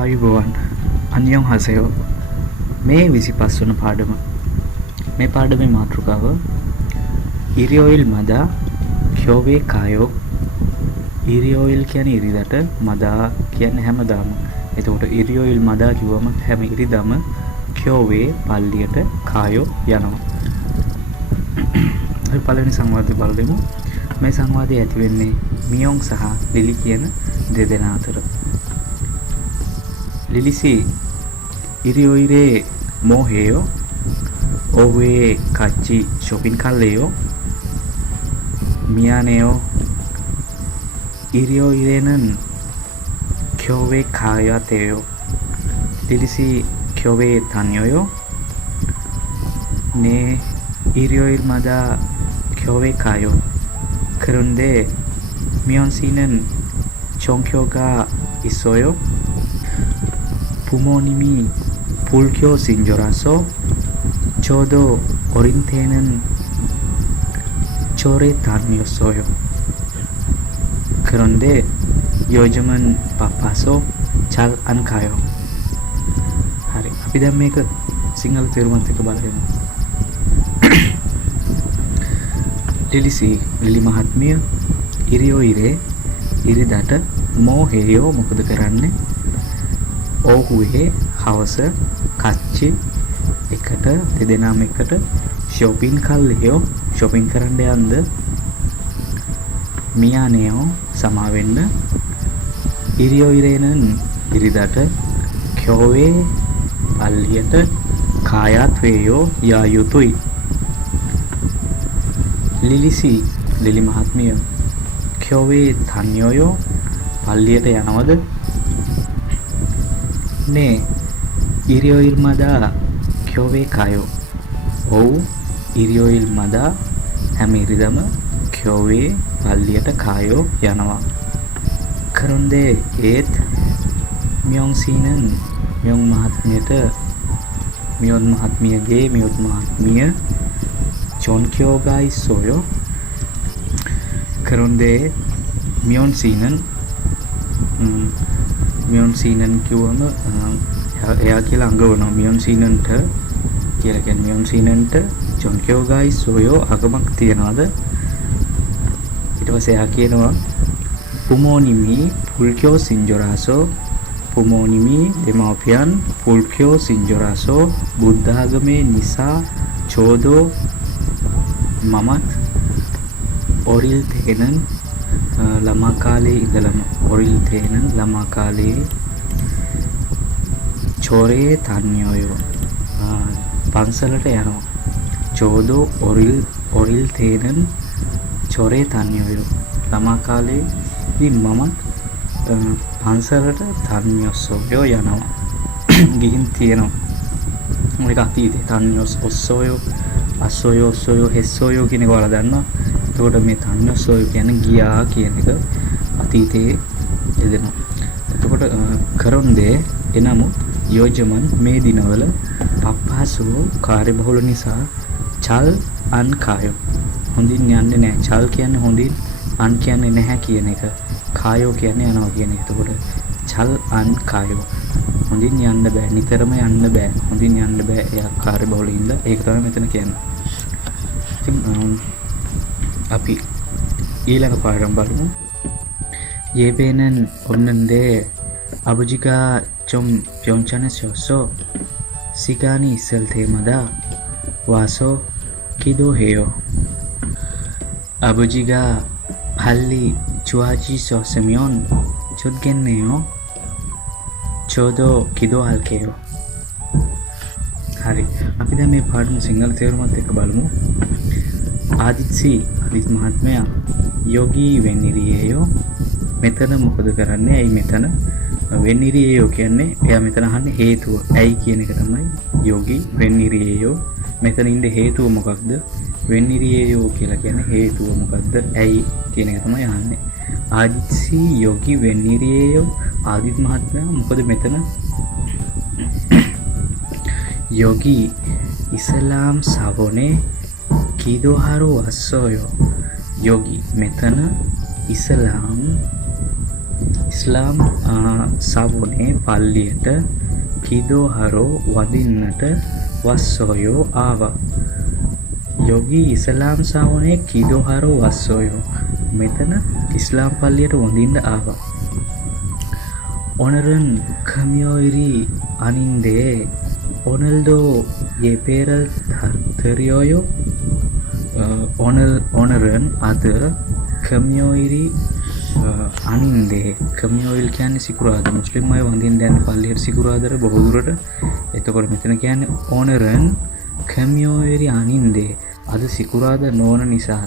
ආයුබෝවන් අන්‍යෝන් හසයෝ මේ 25 වන පාඩම මේ පාඩමේ මාතෘකාව ඉරියෝයිල් මදා කියෝවේ කායෝ ඉරියෝයිල් කියන්නේ ඉරිදට මදා කියන්නේ හැමදාම එතකොට ඉරියෝයිල් මදා කිව්වම හැම ඉරිදම කියෝවේ පල්ලියට කායෝ යනවා අපි පළවෙනි සංවාදය බලමු මේ සංවාදය ඇති වෙන්නේ මියොන් සහ ලිලි කියන දෙදෙනා අතර ලිලිසි ඉරියෝයිරේ මොහෙයෝ ඔහුේ කච්චි shopping කල්ලේයෝ මියානේයෝ ඉරියෝයිරේ는 교회 가야 돼요. 릴리시 교회에 다녀요? 네, 일요일마다 교회 가요. 그런데 미연 씨는 종교가 있어요? 부모님이 불교신조라서 저도 어린 때는 절에 다녔어요. 그런데 요즘은 바빠서 잘 안 가요. හරි. අපි දැන් මේක සිංහල තේරුමත් එක්ක බලමු. ලිලි මහත්මිය ඉරියෝයිරේ ඉරිදට මොහෙයෝ මොකද කරන්නේ? ඔහුගේ හවස කච්චි එකට දෙදෙනාම එකට shopping කල්ලියෝ shopping කරන්න යන්න මියානේයෝ සමා වෙන්න ඉරියෝයිරේ는 ඉරිදට 교회 පල්ලියට කායත් වේයෝ යා යුතුයි ලිලි මහත්මිය 교회 다녀요 පල්ලියට යනවද 네 일요일마다 교회 가요 ඔව් 일요일마다 හැම ඉරිදම 교회 පල්ලියට කායෝ යනවා 그런데 ඒත් මියොන් 씨는 මියොන් මහත්මිය 종교가 있어요 그런데 මියොන් 씨는 කිව්වම එයා කියලා අඟවනවා මියොන් 씨는ට කියලා කියන්නේ මියොන් 씨는ට 종교가 있어요 අගමක් තියනවාද ඊට පස්සේ එයා කියනවා 부모님이 불교신조라서 부모님이 දෙමාපියන් 불교신조라서 බුද්ධාගමේ නිසා 저도 මමත් 어릴 때는 ළමා කාලේ ඉඳලම 어릴 때는 ළමා කාලේ 절에 다녀요 පන්සලට යනවා 저도 어릴 때는 절에 다녀요 ළමා කාලේදී මමත් පන්සලට 다녔어요 යනවා ගිහින් තියෙනවා මේක අතීතේ 다녔어요 왔어요 했어요 කියන එක ඔයාලා දන්නවා එතකොට මේ 다녔어요 කියන්නේ ගියා කියන එක අතීතයේ යෙදෙනවා එතකොට කරුන්දේ එනමුත් යෝජමන් මේ දිනවල පප්පාසෝ කාර්යබහුල නිසා චල් අන් කායෝ හොඳින් යන්නේ නැහැ චල් කියන්නේ හොඳින් අන් කියන්නේ නැහැ කියන එක කායෝ කියන්නේ යනවා කියන එක එතකොට චල් අන් කායෝ හොඳින් යන්න බෑ නිතරම යන්න බෑ හොඳින් යන්න බෑ එයා කාර්යබහුල හින්දා ඒක තමයි මෙතන කියන්නේ ඉතින් අපි ඊළඟ පාඩම බලමු 예배는 없는데 아버지가 좀 병찬하셔서 시간이 있을 때마다 와서 기도해요. 아버지가 빨리 좋아지셨으면 좋겠네요. 저도 기도할게요. හරි අපි දැන් මේ පාඩම සිංහල තේරුමත් එක්ක බලමු ආදිත් මහත්මයා යෝගී වෙන්නිරියේයෝ මෙතන මොකද කරන්නේ ඇයි මෙතන වෙන්නිරියේයෝ කියන්නේ එයා මෙතන අහන්නේ හේතුව ඇයි කියන එක තමයි යෝගී වෙන්නිරියේයෝ මෙතන ඉන්න හේතුව මොකක්ද වෙන්නිරියේයෝ කියලා කියන්නේ හේතුව මොකක්ද ඇයි කියන එක තමයි අහන්නේ ආදිත්සි යෝගී වෙන්නිරියේයෝ ආදිත් මහත්මයා මොකද මෙතන 여기 이슬람 사원에 기도하러 왔어요. 여기 메타는 ඉස්ලාම් සවුනේ පල්ලියට කිදෝහරෝ වදින්නට වස්සෝයෝ ආවා. යෝගී ඉස්ලාම් සවුනේ කිදෝහරෝ වස්සෝයෝ. මෙතන ඉස්ලාම් පල්ලියට වඳින්න ආවා. ඔනරන් කමියෝයිරි අනින්දේ ඔනල්දෝ යෙපේරල් තරියෝයෝ. ඔනරන් අද කමියෝයිරි අනින්දේ. කමියෝයිල් කියන්නේ සිකුරාදා. මුස්ලිම් අය වඳින්න යන පල්ලියට සිකුරාදාට බොහෝ දුරට. එතකොට මෙතන කියන්නේ ඔනරන් කමියෝයිරි අනින්දේ. අද සිකුරාදා නොවන නිසා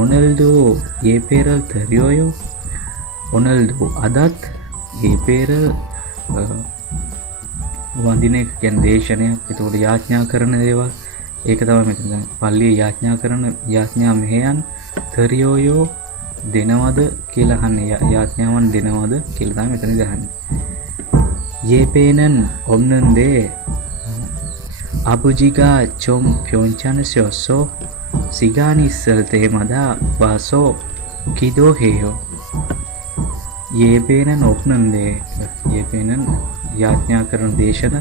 ඔනල්දෝ යෙපේරල් තරියෝයෝ. ඔනල්දෝ අදත් යෙපේරල් වඳින එක කියන්නේ දේශනයක්. එතකොට යාඥා කරන දේවල් ඒක තමයි මෙතන පල්ලියේ යාඥා කරන යාඥා මෙහෙයන් තරියෝයෝ දෙනවද කියලා අහන්නේ. යාඥාවන් දෙනවද කියලා තමයි මෙතනදී අහන්නේ. යෙපේනන් ඔම්නන්දේ අබුජිගා චොම් ප්‍යොන්චානසියොසෝ සිගානිස්සල් තේමදා වාසෝ කිදෝ හේයෝ. යෙපේනන් ඔප්නන්දේ. යෙපේනන් යාඥා කරන දේශන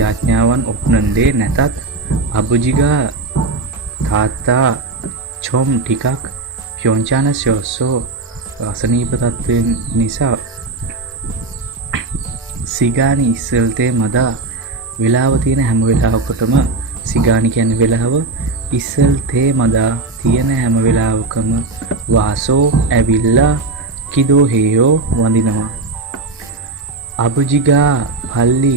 යාඥාවන් ඔප්නන්දේ නැතත් අබුජිගා තාත්තා චොම් ටිකක් ප්‍යොන්චානසියොසෝ අසනීප තත්ත්වයෙන් නිසා සිගානි ඉස්සල්තේ මදා වෙලාව තියෙන හැම වෙලාවකටම සිගානි කියන්නේ වෙලාව ඉස්සල්තේ මදා තියෙන හැම වෙලාවකම වාසෝ ඇවිල්ලා කිදෝ හේයෝ වඳිනවා. අබුජිගා පල්ලි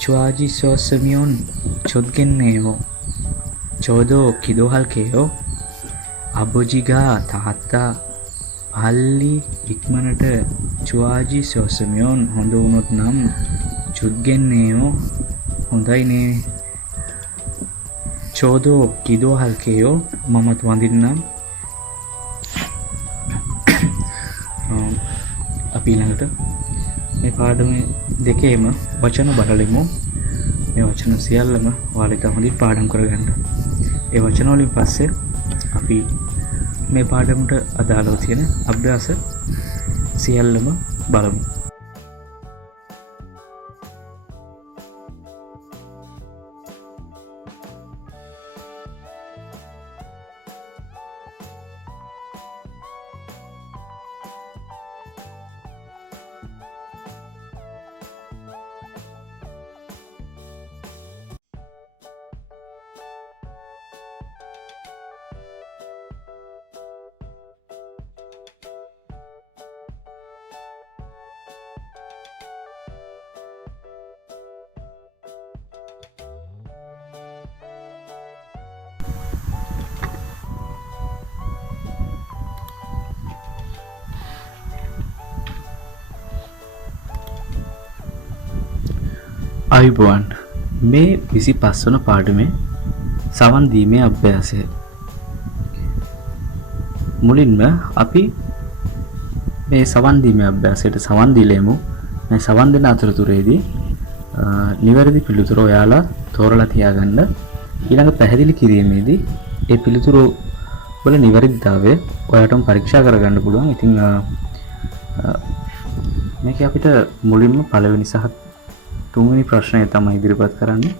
චුවාජි සෝසමියොන් චොද්ගෙන්නේයෝ චෝදෝ කිදෝ හල්කේයෝ. අබුජිගා තාත්තා පල්ලි ඉක්මනට චුවාජි සෝසමියොන් හොඳ වුණොත් නම් චුද්ගෙන්නේයෝ හොඳයි නේ. චෝදෝ කිදෝ හල්කේයෝ මමත් වඳින්නම්. අපි ඊළඟට මේ පාඩම දෙකේම වචන බලමු. මේ වචන සියල්ලම ඔයාලා හොඳින් පාඩම් කරගන්න. ඒ වචන වලින් පස්සේ අපි මේ පාඩමට අදාළව තියෙන අභ්‍යාස සියල්ලම බලමු. අයිබෝන් මේ 25 වන පාඩමේ සවන් දීමේ අභ්‍යාසය. මුලින්ම අපි මේ සවන් දීමේ අභ්‍යාසයට සවන් දීලෙමු. මේ සවන් දෙන අතරතුරේදී නිවැරදි පිළිතුර ඔයාලා තෝරලා තියාගන්න. ඊළඟ පැහැදිලි කිරීමේදී ඒ පිළිතුරු වල නිවැරදිතාවය ඔයාලටම පරීක්ෂා කරගන්න පුළුවන්. ඉතින් මේක අපිට මුලින්ම පළවෙනි සහ තුන්වෙනි ප්‍රශ්නය තමයි ඉදිරිපත් කරන්නේ.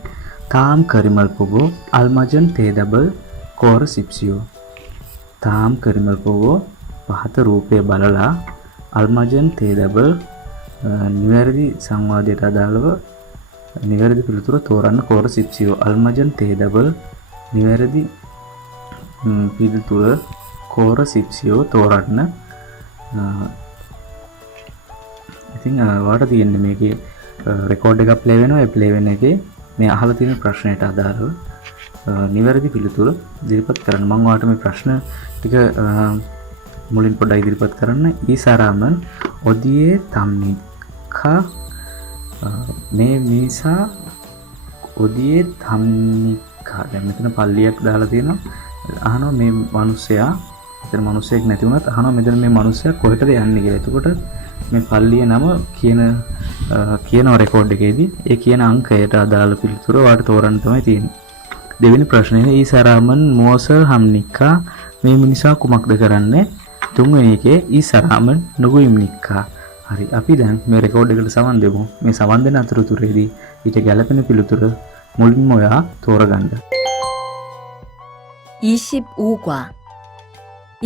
තාම් කරිමල් පොගෝ අල්මජන් තේදබල් කෝර සිප්සියෝ. තාම් කරිමල් පොගෝ පහත රූපය බලලා අල්මජන් තේදබල් නිවැරදි සංවාදයට අදාළව නිවැරදි පිළිතුර තෝරන්න කෝර සිප්සියෝ. අල්මජන් තේදබල් නිවැරදි පිළිතුර කෝර සිප්සියෝ තෝරන්න. ඉතින් ඔයාලට තියෙන්නේ මේකේ රෙකෝඩ් එකක් ප්ලේ වෙනවා. ඒ ප්ලේ වෙන එකේ මේ අහලා තියෙන ප්‍රශ්නයට අදාළව නිවැරදි පිළිතුර ඉදිරිපත් කරන්න. මම ඔයාලට මේ ප්‍රශ්න ටික මුලින් පොඩ්ඩක් ඉදිරිපත් කරන්න. ඊසාරාමන් ඔදියේ තම්නිකා මේ මිසා ඔදියේ තම්නිකා. දැන් මෙතන පල්ලියක් දාලා තියෙනවා. අහනවා මේ මිනිස්සයා, එතන මිනිස්සෙක් නැති වුණත් අහනවා මෙතන මේ මිනිස්සයා කොහෙටද යන්නේ කියලා. එතකොට මේ පල්ලිය නම කියන රෙකෝඩ් එකේදී ඒ කියන අංකයට අදාළ පිළිතුර ඔයාලට තෝරන්න තමයි තියෙන්නේ. දෙවෙනි ප්‍රශ්නේ ඊසාරාමන් මෝසර් හම්නිකා මේ මිනිසා කුමක්ද කරන්නේ? තුන්වෙනි එකේ ඊ සරාමන් නුගුයිම්නික්කා. හරි අපි දැන් මේ රෙකෝඩ් එකට සවන් දෙමු. මේ සවන් දෙන අතරතුරේදී ඊට ගැළපෙන පිළිතුර මුලින්ම ඔයා තෝරගන්න. 25과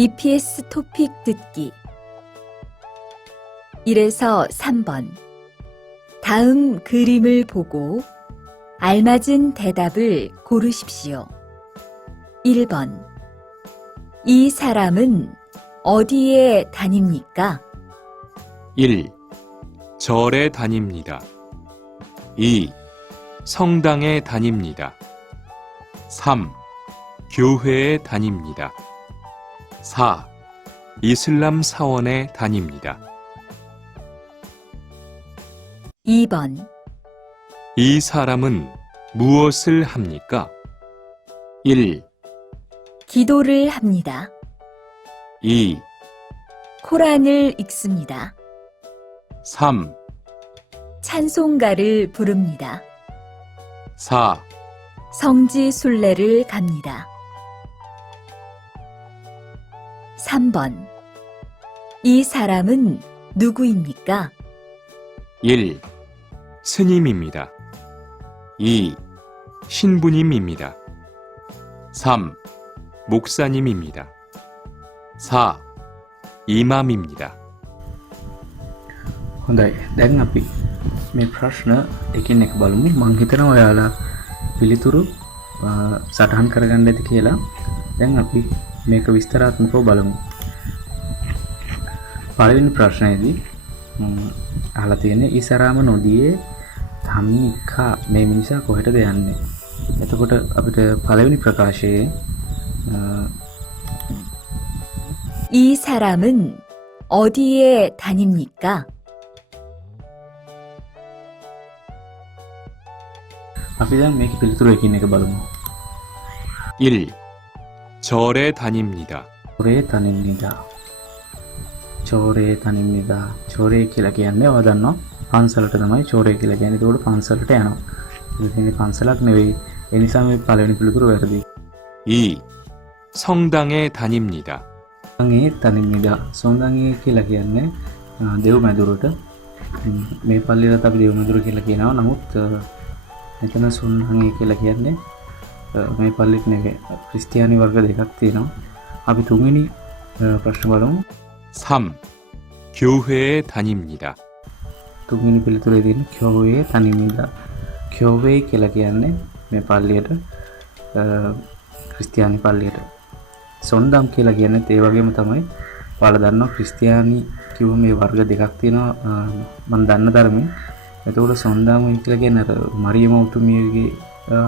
EPS 토픽 듣기 1에서 3번 다음 그림을 보고 알맞은 대답을 고르십시오. 1번 이 사람은 어디에 다닙니까? 1. 절에 다닙니다. 2. 성당에 다닙니다. 3. 교회에 다닙니다. 4. 이슬람 사원에 다닙니다. 2번 이 사람은 무엇을 합니까? 1. 기도를 합니다. 2. 코란을 읽습니다. 3. 찬송가를 부릅니다. 4. 성지 순례를 갑니다. 3번 이 사람은 누구입니까? 1. 스님입니다. 2. 신부님입니다. 3. 목사님입니다. 4. 이맘입니다. හොඳයි. දැන් අපි මේ ප්‍රශ්න එකින් එක බලමු. මම හිතනවා ඔයාලා පිළිතුරු සටහන් කරගන්න ඇති කියලා. දැන් අපි මේක විස්තරාත්මකව බලමු. පළවෙනි ප්‍රශ්නයේදී අහලා තියෙන්නේ ඉසරාම නොදියේ ධම්මිකා මේ මිනිසා කොහෙටද යන්නේ? එතකොට අපිට පළවෙනි ප්‍රකාශයේ 이 사람은 어디에 다닙니까? අපි දැන් මේක පිළිතුරු එකින් එක බලමු. 1. 절에 다닙니다. චෝරේ තනින්නිදා. චෝරේ තනින්නිදා. චෝරේ කියලා කියන්නේ ඔයා දන්නවා පන්සලට තමයි චෝරේ කියලා කියන්නේ. ඒකට පන්සලට යනවා. ඉතින් පන්සලක් නෙවෙයි. ඒ නිසා මේ පළවෙනි පිළිතුර වැරදි. 2. 성당에 다닙니다. සංඝේ තනින්නිදා. සොන්දංගේ කියලා කියන්නේ දෙව් මැදුරට. මේ පල්ලියට අපි දෙව් මැදුර කියලා කියනවා. නමුත් මෙතන සොන්දංගේ කියලා කියන්නේ මේ පල්ලියට නෙවෙයි. ක්‍රිස්තියානි වර්ග දෙකක් තියෙනවා. අපි තුන්වෙනි ප්‍රශ්න බලමු. 3. 교회에 다닙니다. තුන්වෙනි පිළිතුරේ තියෙන 교회에 다닙니다. 교회 කියලා කියන්නේ මේ පල්ලියට ක්‍රිස්තියානි පල්ලියට. සොන්දම් කියලා කියන්නේ ඒ වගේම තමයි. ඔයාලා දන්නවා ක්‍රිස්තියානි කිව්ව මේ වර්ග දෙකක් තියෙනවා මම දන්න ධර්මයෙන්. එතකොට සොන්දම් කියලා කියන්නේ අර මරියම උතුමියගේ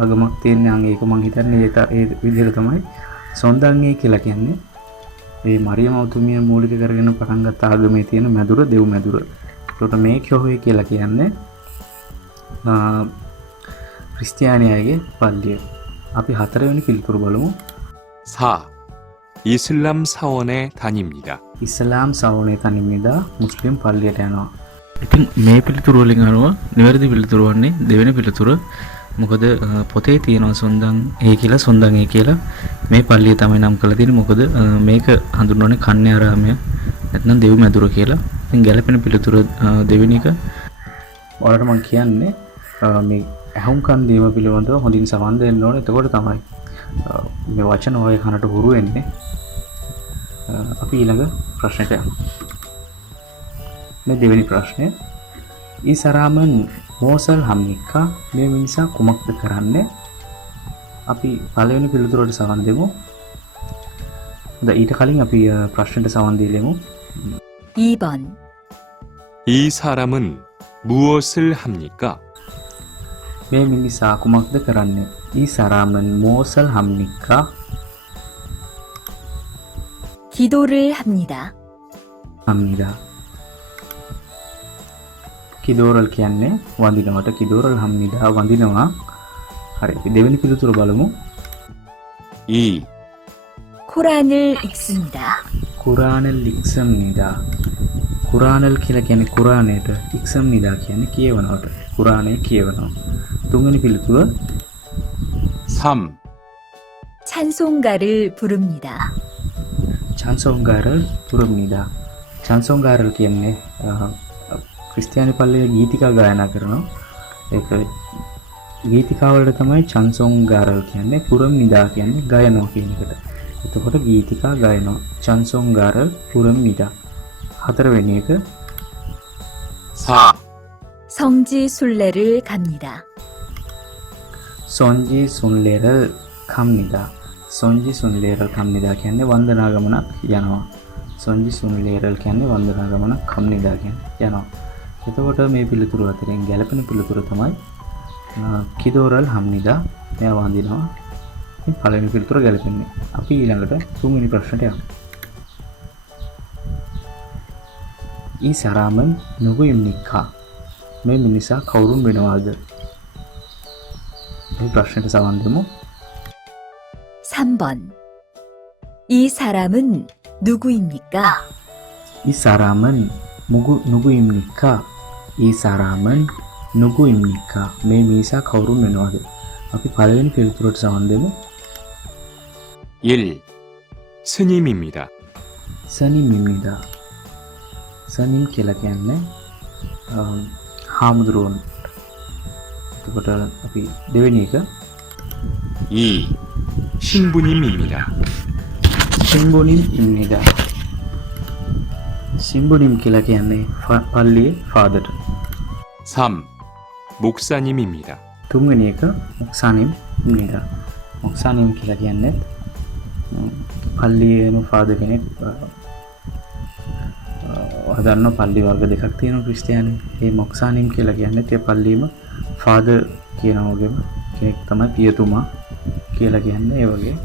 ආගමක් තියෙන අංග ඒක මම හිතන්නේ ඒ විදිහට තමයි. සොන්දම්ගේ කියලා කියන්නේ මේ මරියම උතුමිය මූලික කරගෙන පටන් ගත්ත ආගමේ තියෙන මැදුර දෙව් මැදුර. එතකොට මේ 교회 කියලා කියන්නේ ක්‍රිස්තියානි අයගේ පල්ලිය. අපි හතරවෙනි පිළිතුර බලමු. 4. 이슬람 사원에 다닙니다. ඉස්ලාම් සවුනේ තනින්නිදා මුස්ලිම් පල්ලියට යනවා. ඉතින් මේ පිළිතුර වලින් අනුව නිවැරදි පිළිතුර වන්නේ දෙවෙනි පිළිතුර. මොකද පොතේ තියෙනවා සොන්දන් ඒ කියලා සොන්දන් ඒ කියලා මේ පල්ලිය තමයි නම් කරලා තියෙන්නේ. මොකද මේක හඳුන්වන්නේ කන්‍යාරාමය නැත්නම් දෙව් මැදුර කියලා. ඉතින් ගැළපෙන පිළිතුර දෙවෙනි එක. ඔයාලට මම කියන්නේ මේ ඇහුම්කන් දීම පිළිබඳව හොඳින් සමන් දෙන්න ඕනේ. එතකොට තමයි මේ වචන ඔය කනට හුරු වෙන්නේ. අපි ඊළඟ ප්‍රශ්නයට යමු. මේ දෙවෙනි ප්‍රශ්නය. ඊ සරාමන් මෝසල් හම්නික්කා මේ මිනිසා කුමක්ද කරන්නේ? අපි පළවෙනි පිළිතුරට සවන් දෙමු. ඊට කලින් අපි ප්‍රශ්නෙට සවන් දීලෙමු. 2번 이 사람은 무엇을 합니까? මේ මිනිසා කුමක්ද කරන්නේ? ඊ සරාමන් මෝසල් හම්නික්කා 기도를 합니다. හම්නිදා. කිදෝරල් කියන්නේ වඳිනවට. කිදෝරල් හම්නිදා වඳිනවා. හරි අපි දෙවෙනි පිළිතුර බලමු. 2. 코란을 읽습니다. කුරානල් ඉක්සම්නිදා. කුරානල් කියලා කියන්නේ කුරානයට, ඉක්සම්නිදා කියන්නේ කියවනවට. කුරානය කියවනවා. තුන්වෙනි පිළිතුර 3. 찬송가를 부릅니다. චාන්සෝංගාරල් පුරම්නිදා. චාන්සෝංගාරල් කියන්නේ ක්‍රිස්තියානි පල්ලියේ ගීතිකා ගායනා කරනවා. ඒක ගීතිකා වලට තමයි චාන්සෝංගාරල් කියන්නේ. පුරම්නිදා කියන්නේ ගායනවා කියන එකට. එතකොට ගීතිකා ගායනවා. චාන්සෝංගාරල් පුරම්නිදා. හතරවෙනි එක 4. 성지 순례를 갑니다. සොන්ජි සුන්ලේරල් කම්නිදා. සොන්ජි සුන්ලේරල් කම්නිදා කියන්නේ වන්දනා ගමනක් යනවා. සොන්ජි සුන්ලේරල් කියන්නේ වන්දනා ගමනක් කම්නිදා කියන්නේ යනවා. එතකොට මේ පිළිතුරු අතරින් ගැළපෙන පිළිතුර තමයි කිදෝරල් හම්නිදා. මෙයා වඳිනවා. මේ පළවෙනි පිළිතුර ගැළපෙන්නේ. අපි ඊළඟට තුන්වෙනි ප්‍රශ්නට යමු. ඊ සරාමන් නුගුයිම්නික්කා. මේ මිනිසා කවුරුන් වෙනවාද? මේ ප්‍රශ්නට සවන් දෙමු. 3번. 이 사람은 누구입니까? 이 사람은 누구입니까? 이 사람은 누구입니까? මේ මිනිසා කවුරුන් වෙනවාද? අපි පළවෙනි පිළිතුරට සවන් දෙමු. 1. 스님입니다. සනිම්입니다. සනිම් කියලා කියන්නේ හාමුදුරුවන්. එතකොට අපි දෙවෙනි එක 2. 신부님입니다. 신부님입니다. 신부님 කියලා කියන්නේ පල්ලියේ ෆාදර්ට. 3. 목사님입니다. තුන්වෙනි එක මොක්සානිම්입니다. මොක්සානිම් කියලා කියන්නේ පල්ලියේම ෆාදර් කෙනෙක්. හදන්න පල්ලි වර්ග දෙකක් තියෙනවා ක්‍රිස්තියානි. මේ මොක්සානිම් කියලා කියන්නේ ඒ පල්ලියේම ෆාදර් කියනවා වගේම කෙනෙක් තමයි පියතුමා කියලා කියන්නේ ඒ වගේ.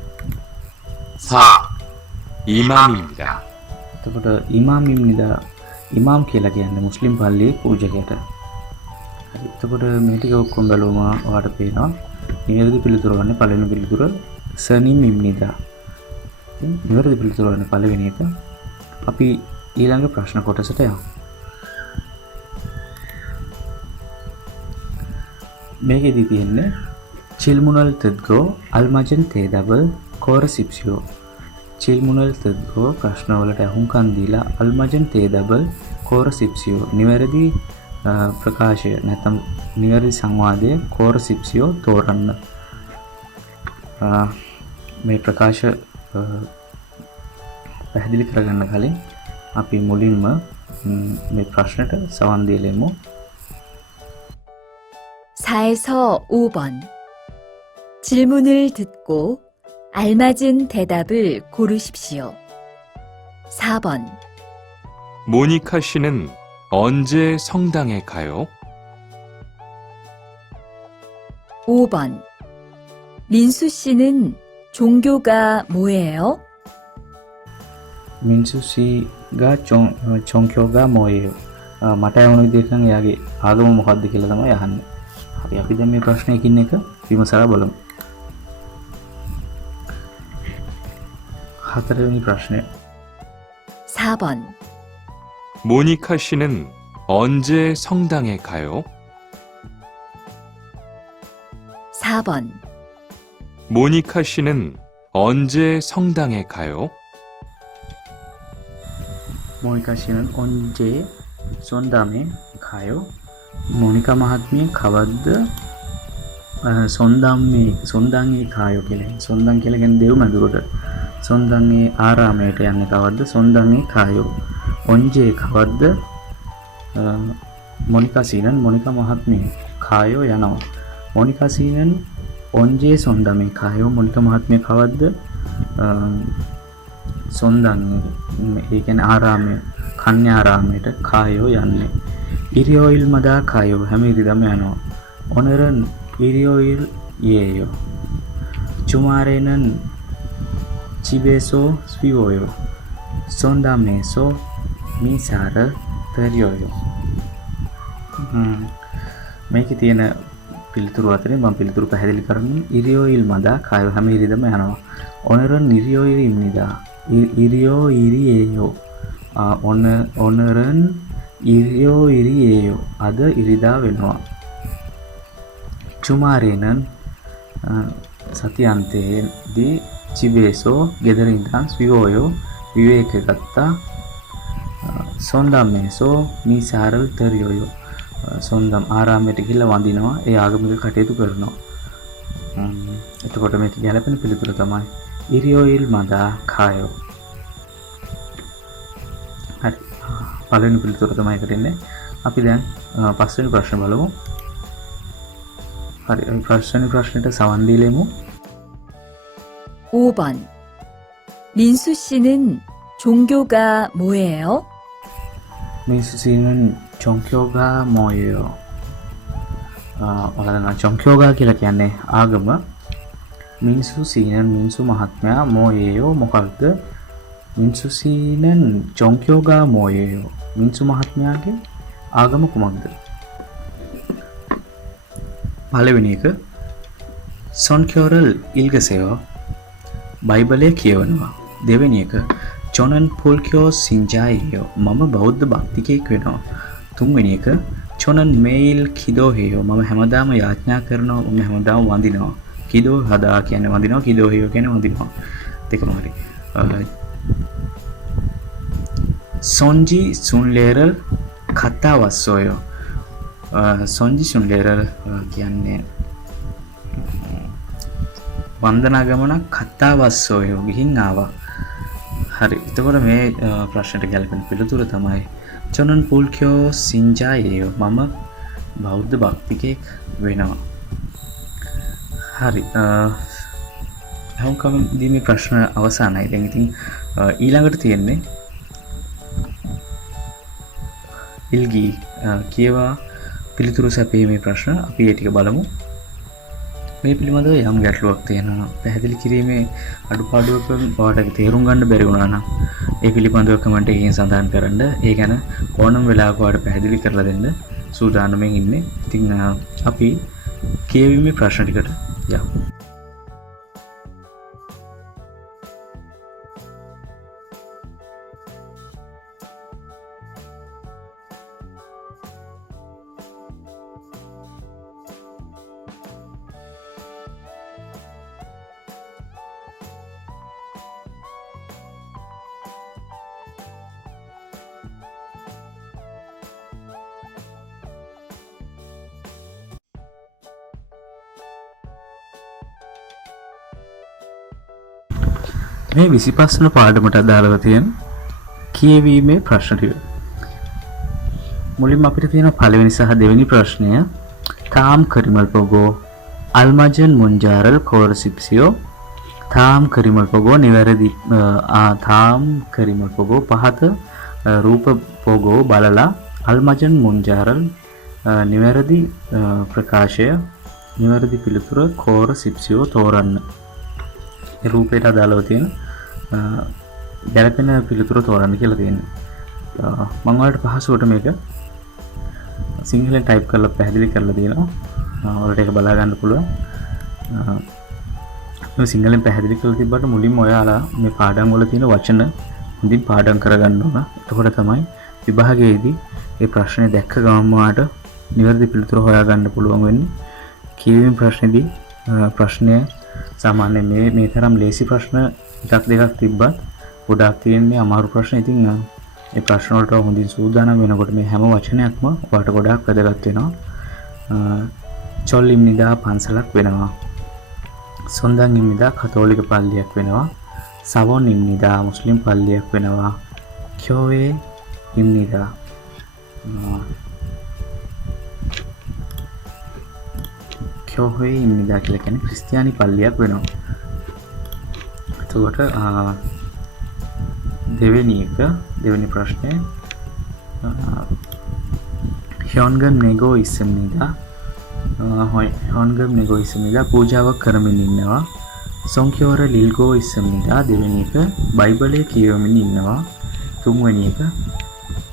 4. 이맘입니다. එතකොට ඉමාම්입්නිදා. ඉමාම් කියලා කියන්නේ මුස්ලිම් පල්ලියේ පූජකයට. හරි. එතකොට මේ ටික ඔක්කොම බලුවම ඔයාලට පේනවා නිවැරදි පිළිතුර ගන්න පළවෙනි පිළිතුර සනිම්ඉම්නිදා. නිවැරදි පිළිතුර ගන්න පළවෙනි එක. අපි ඊළඟ ප්‍රශ්න කොටසට යමු. මේකෙදි තියෙන්නේ චිල්මුනල් තෙද්ගෝ අල්මජන් තේදබල් කෝරසිප්සියෝ. චිල්මුනල් තෙද්ගෝ ප්‍රශ්නවලට අහුම්කන් දීලා අල්මජන් තේදබල් කෝරසිප්සියෝ නිවැරදි ප්‍රකාශය නැත්නම් නිවැරදි සංවාදය කෝරසිප්සියෝ තෝරන්න. මේ ප්‍රකාශ පැහැදිලි කරගන්න කලින් අපි මුලින්ම මේ ප්‍රශ්නට සවන් දීලෙමු. 4에서 5번. 질문을 듣고 알맞은 대답을 고르십시오. 4번. 모니카 씨는 언제 성당에 가요? 5번. 민수 씨는 종교가 뭐예요? මින්සු සීගා චොංක්‍යෝගා මොයෝ. මට යවුණු විදිහට නම් එයාගේ ආගම මොකක්ද කියලා තමයි අහන්නේ. හරි, අපි දැන් මේ ප්‍රශ්නයකින් එක විමසලා බලමු. හතරවෙනි ප්‍රශ්නය. 4번. 모니카 씨는 언제 성당에 가요? 4번. 모니카 씨는 언제 성당에 가요? 모니카 씨는 언제 손담에 가요? 모니카 මහත්මිය කවද්ද සොන්දාංගේ කායෝ කියලා. සොන්දාං කියලා කියන්නේ දෙව් මැදුරට. සොන්දාංගේ ආරාමයට යන්නේ කවද්ද? සොන්දාංගේ කායෝ. ඔන්ජේ කවද්ද? මොනිකා සීනන් මොනිකා මහත්මිය කායෝ යනවා. මොනිකා සීනන් ඔන්ජේ සොන්දාමේ කායෝ. මොනිකා මහත්මිය කවද්ද? සොන්දාංගේ ඒ කියන්නේ ආරාමයේ කන්‍යාරාමයට කායෝ යන්නේ. ඉරියෝයිල් මදා කායෝ හැම ඉරිදම යනවා. ඔනරන් ඉරියෝයිල් යේයෝ. චුමාරේනන් චිබේසෝ ස්විවෝයෝ. සොන්දාමේසෝ මිසාර පෙරියෝයෝ. මේකේ තියෙන පිළිතුරු අතරින් මම පිළිතුරු පැහැදිලි කරන්නේ ඉරියෝයිල් මදා කායෝ හැම ඉරිදම යනවා. ඔනරන් ඉරියෝයිල් ඉම්නිදා. ඉරියෝ ඉරියේයෝ. ඔනරන් ඉරියෝ ඉරියේයෝ අද ඉරිදා වෙනවා. චුමාරේනන් සතියන්තයේදී චිබේසෝ ගෙදර ඉඳන් ස්විවෝයෝ විවේක ගත්තා. සොන්දම් මේසෝ මී සාරල් තරියෝ. සොන්දම් ආරාමයට ගිහිල්ලා වඳිනවා. ඒ ආගමික කටයුතු කරනවා. එතකොට මේක ගැලපෙන පිළිතුර තමයි ඉරියෝයිල් මදා කායෝ. හරි. පළවෙනි පිළිතුර තමයි එකට එන්නේ. අපි දැන් පස්වෙනි ප්‍රශ්න බලමු. හරි. පස්වෙනි ප්‍රශ්නෙට සවන් දීලෙමු. 5번. 민수 씨는 종교가 뭐예요? 민수 씨는 종교가 뭐예요? ඔයාලා 종교가 කියලා කියන්නේ ආගම. 민수 씨는 민수 මහත්මයා 뭐예요? මොකක්ද? 민수 씨는 종교가 뭐예요? 민수 මහත්මයාගේ ආගම කුමක්ද? පළවෙනි එක 선교를 읽으세요. බයිබලය කියවනවා. දෙවෙනි එක 저는 불교 신자예요. මම බෞද්ධ භක්තිකයෙක් වෙනවා. තුන්වෙනි එක 저는 매일 기도해요. මම හැමදාම යාඥා කරනවා. මම හැමදාම වඳිනවා. 기도 하다 කියන්නේ වඳිනවා. 기도해요 කියන්නේ වඳිනවා. දෙකම හරි. 손지 순례를 갔다 왔어요. 손지 순례를 කියන්නේ වන්දනා ගමනක් 갔다 왔어요. ගිහින් ආවා. හරි. එතකොට මේ ප්‍රශ්නෙට ගැලපෙන පිළිතුර තමයි 저는 불교 신자예요. මම බෞද්ධ භක්තිකයෙක් වෙනවා. හරි. හවුකම් දීමේ ප්‍රශ්න අවසానයි. දැන් ඉතින් ඊළඟට තියෙන්නේ ඉල්ගී කියවා පිළිතුරු සැපීමේ ප්‍රශ්න. අපි ඒ ටික බලමු. මේ පිළිබඳව යම් ගැටලුවක් තියෙනවා. පැහැදිලි කිරීමේ අඩුපාඩුවක් ඔයාලට තේරුම් ගන්න බැරි වුණා නම් ඒ පිළිබඳව කමෙන්ට් එකකින් සඳහන් කරන්න. ඒ ගැන ඕනම වෙලාවක ඔයාලට පැහැදිලි කරලා දෙන්න සූදානම්ෙන් ඉන්නේ. ඉතින් අපි කියවීමේ ප්‍රශ්න ටිකට යමු. මේ 25 වන පාඩමට අදාළව තියෙන කියවීමේ ප්‍රශ්න ටික. මුලින්ම අපිට තියෙන පළවෙනි සහ දෙවෙනි ප්‍රශ්නය තාම් කරිමල් පොගෝ අල්මජන් මුන්ජාරල් කෝරසිප්සියෝ. තාම් කරිමල් පොගෝ නිවැරදි තාම් කරිමල් පොගෝ පහත රූප පොගෝ බලලා අල්මජන් මුන්ජාරල් නිවැරදි ප්‍රකාශය නිවැරදි පිළිතුර කෝරසිප්සියෝ තෝරන්න. ඒ රූපයට අදාළව තියෙන ගැලපෙන පිළිතුර තෝරන්න කියලා තියෙනවා. මම ඔයාලට පහසුවට මේක සිංහලෙන් ටයිප් කරලා පැහැදිලි කරලා දෙනවා. ඔයාලට ඒක බලා ගන්න පුළුවන්. මේ සිංහලෙන් පැහැදිලි කරලා තිබ්බට මුලින්ම ඔයාලා මේ පාඩම් වල තියෙන වචන හොඳින් පාඩම් කරගන්න ඕන. එතකොට තමයි විභාගයේදී මේ ප්‍රශ්නේ දැක්ක ගමන්ම ඔයාලට නිවැරදි පිළිතුර හොයාගන්න පුළුවන් වෙන්නේ. කියවීම ප්‍රශ්නේදී ප්‍රශ්නය සාමාන්‍ය මේ තරම් ලේසි ප්‍රශ්න එකක් දෙකක් තිබ්බත් ගොඩාක් තියෙන්නේ අමාරු ප්‍රශ්න. ඉතින් මේ ප්‍රශ්න වලට හොඳින් සූදානම් වෙනකොට මේ හැම වචනයක්ම ඔයාලට ගොඩාක් වැදගත් වෙනවා. චොල්ලිම්නිදා පන්සලක් වෙනවා. සොන්දන් ඉම්නිදා කතෝලික පල්ලියක් වෙනවා. සවොන් ඉම්නිදා මුස්ලිම් පල්ලියක් වෙනවා. කියෝවේ ඉම්නිදා කියෝවේ ඉම්නිදා කියලා කියන්නේ ක්‍රිස්තියානි පල්ලියක් වෙනවා. එතකොට දෙවෙනි ප්‍රශ්නය හොන්ගම් නෙගෝ ඉස්සම්නිදා හොන්ගම් නෙගෝ ඉස්සම්නිදා පූජාවක් කරමින් ඉන්නවා. සොන්කියෝර ලිල්ගෝ ඉස්සම්නිදා දෙවෙනි එක බයිබලය කියවමින් ඉන්නවා. තුන්වෙනි එක